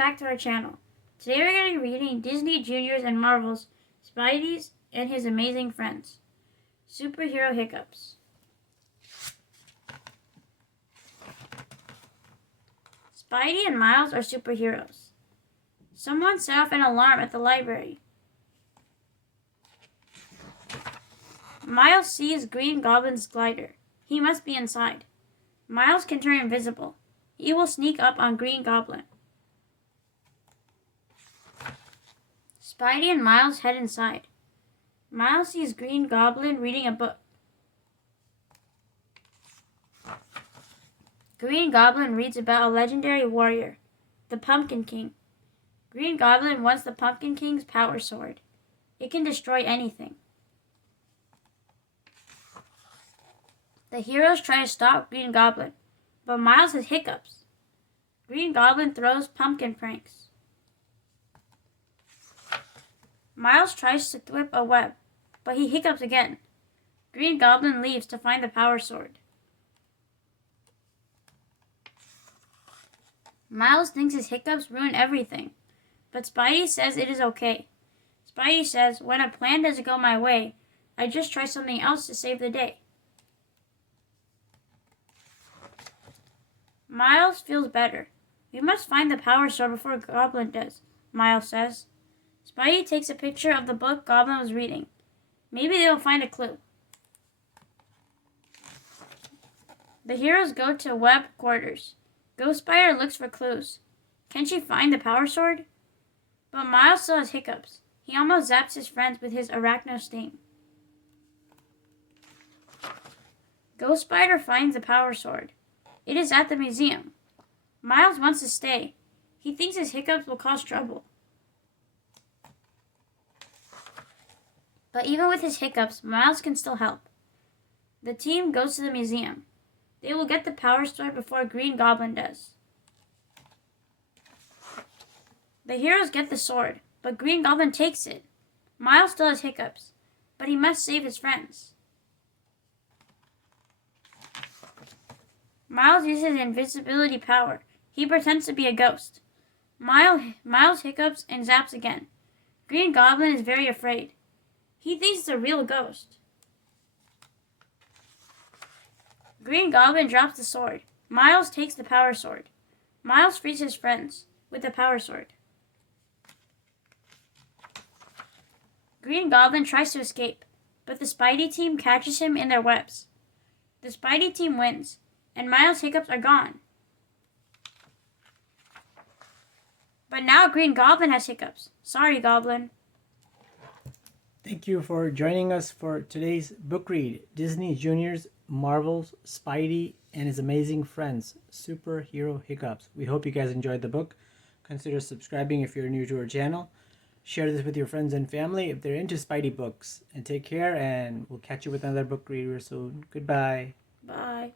back to our channel. Today we're going to be reading Disney Junior's and Marvel's Spidey's and His Amazing Friends. Superhero Hiccups. Spidey and Miles are superheroes. Someone set off an alarm at the library. Miles sees Green Goblin's glider. He must be inside. Miles can turn invisible. He will sneak up on Green Goblin. Spidey and Miles head inside. Miles sees Green Goblin reading a book. Green Goblin reads about a legendary warrior, the Pumpkin King. Green Goblin wants the Pumpkin King's power sword. It can destroy anything. The heroes try to stop Green Goblin, but Miles has hiccups. Green Goblin throws pumpkin pranks. Miles tries to whip a web, but he hiccups again. Green Goblin leaves to find the power sword. Miles thinks his hiccups ruin everything, but Spidey says it is okay. Spidey says, when a plan doesn't go my way, I just try something else to save the day. Miles feels better. We must find the power sword before Goblin does, Miles says. Spidey takes a picture of the book Goblin was reading. Maybe they will find a clue. The heroes go to Web quarters. Ghost Spider looks for clues. Can she find the power sword? But Miles still has hiccups. He almost zaps his friends with his arachno sting. Ghost Spider finds the power sword. It is at the museum. Miles wants to stay. He thinks his hiccups will cause trouble. But even with his hiccups, Miles can still help. The team goes to the museum. They will get the power sword before Green Goblin does. The heroes get the sword, but Green Goblin takes it. Miles still has hiccups, but he must save his friends. Miles uses invisibility power. He pretends to be a ghost. Miles hiccups and zaps again. Green Goblin is very afraid. He thinks it's a real ghost. Green Goblin drops the sword. Miles takes the power sword. Miles frees his friends with the power sword. Green Goblin tries to escape, but the Spidey team catches him in their webs. The Spidey team wins, and Miles' hiccups are gone. But now Green Goblin has hiccups. Sorry, Goblin. Thank you for joining us for today's book read, Disney Junior's, Marvel's, Spidey, and His Amazing Friends, Superhero Hiccups. We hope you guys enjoyed the book. Consider subscribing if you're new to our channel. Share this with your friends and family if they're into Spidey books. And take care, and we'll catch you with another book reader soon. Goodbye. Bye.